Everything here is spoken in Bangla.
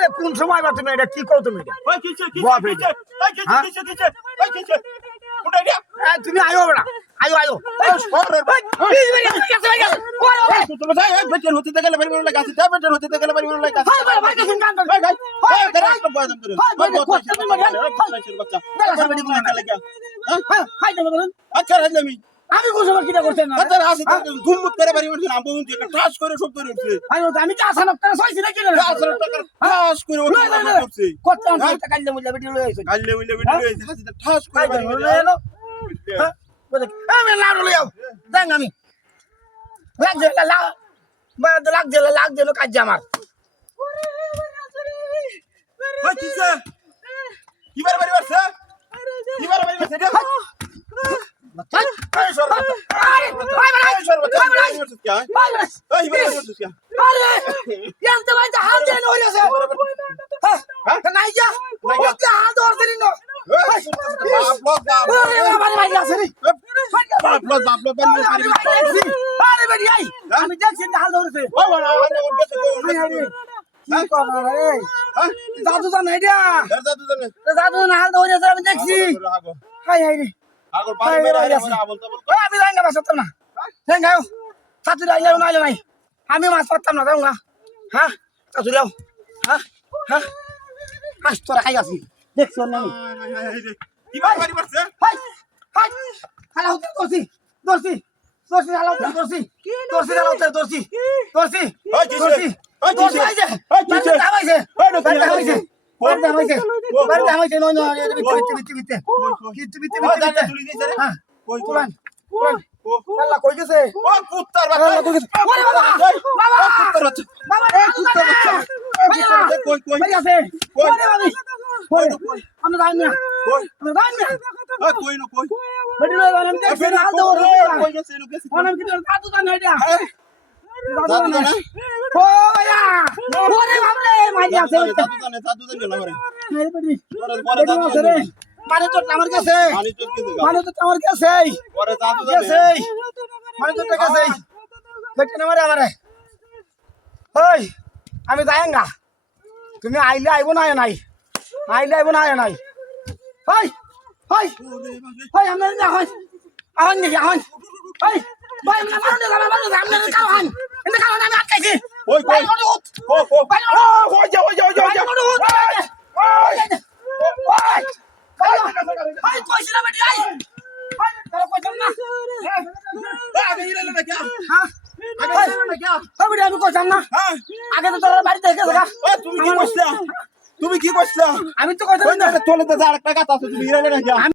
আরে কোন সময় বা তুমি এটা কি করো তুমি এটা হ্যাঁ? তুমি আয়ো বেড়া আয়ো আয়ো মনে মনে না। আচ্ছা আমি সময় কিটা করছেন না? আচ্ছা আসে ধুমুত করে বাড়ি মনে একটা ঠাস করে সব উঠছে আমি আমি কি আসান আপনারা সইছি না ঠাস করে টাকা ঠাস করে উঠছে না, না, না। করছে। করতে টাকা লই মিলে ভিডিও ঠাস করে বাড়ি হ্যাঁ? আমি লই আও দেন আমি। লাগ দে লাগ দে লাগ দে কাজ আমার। ওই কিছে কিবার বাড়ি বাড়ছে কিবার বাড়ি বাড়ছে আমি দেখছি হাত ধরছে হ্যাঁ দাদু জান এটা দাদা জান হাত ধরেছে আমি দেখছি হাই হাই রে আমি রাঙ্গা পারতাম না রাঙ্গা সাথে রাইলেও না নাই আমি মাছ পারতাম না যাও না হ্যাঁ সাথে যাও হ্যাঁ হ্যাঁ আজ তোরা খাই আছি দেখছ হতে দর্শি দর্শি দর্শি হালা হতে দর্শি দর্শি হালা হতে দর্শি দর্শি? দর্শি ওই দর্শি রে আল্লাহ কই গেছে ও কুত্তার বাচ্চা। ওরে বাবা! বাবা কুত্তার বাচ্চা। বাবা! এ কুত্তার বাচ্চা। কই কই? কই আছে। কই? কই? কই? আমরা যাই না। কই? আমরা যাই না। এ কই না কই? বেটি লই আমি দেখছি না তো কই গেছে এলো গেছে অনেক কিছু দাদু জান এটা? দাদু জানে। ও ভাইয়া ওরে বাবরে মাইরি আছে দাদু জানে দাদু জানে না মারে মেরে বেটি পরে পরে দাদু রে মানে তো আমার কাছে? পানি চট গেছে মানে তো আমার কাছে? পরে দাদু গেছে মানে তো গেছে বেটি না আমারে। ওই আমি যাইঙ্গা তুমি আইলে আইব না নাই। আইলে আইব না নাই। ওই ওই ওই আমরা না হই আহন নি আহন। ওই ভাই আমরা না না আমরা আমি আটকাইছি ওই ভাই কই কোন উঠ ও ও ভাই ও ওই যা ওই যা ওই যা ওই ভাই যা কোন উঠ ওই ওই ভাই কইছি না বেটি আই ভাই তোরা কইতাম না আগে ইরে না কি হ্যাঁ আমি কইতাম না? হ্যাঁ। আগে তো তোর বাড়িতে গেছে গা তুমি কি কইছলা তুমি কি কইছলা আমি তো কইতাম না? তোলে তো আরেকটা কথা আছে তুমি ইরে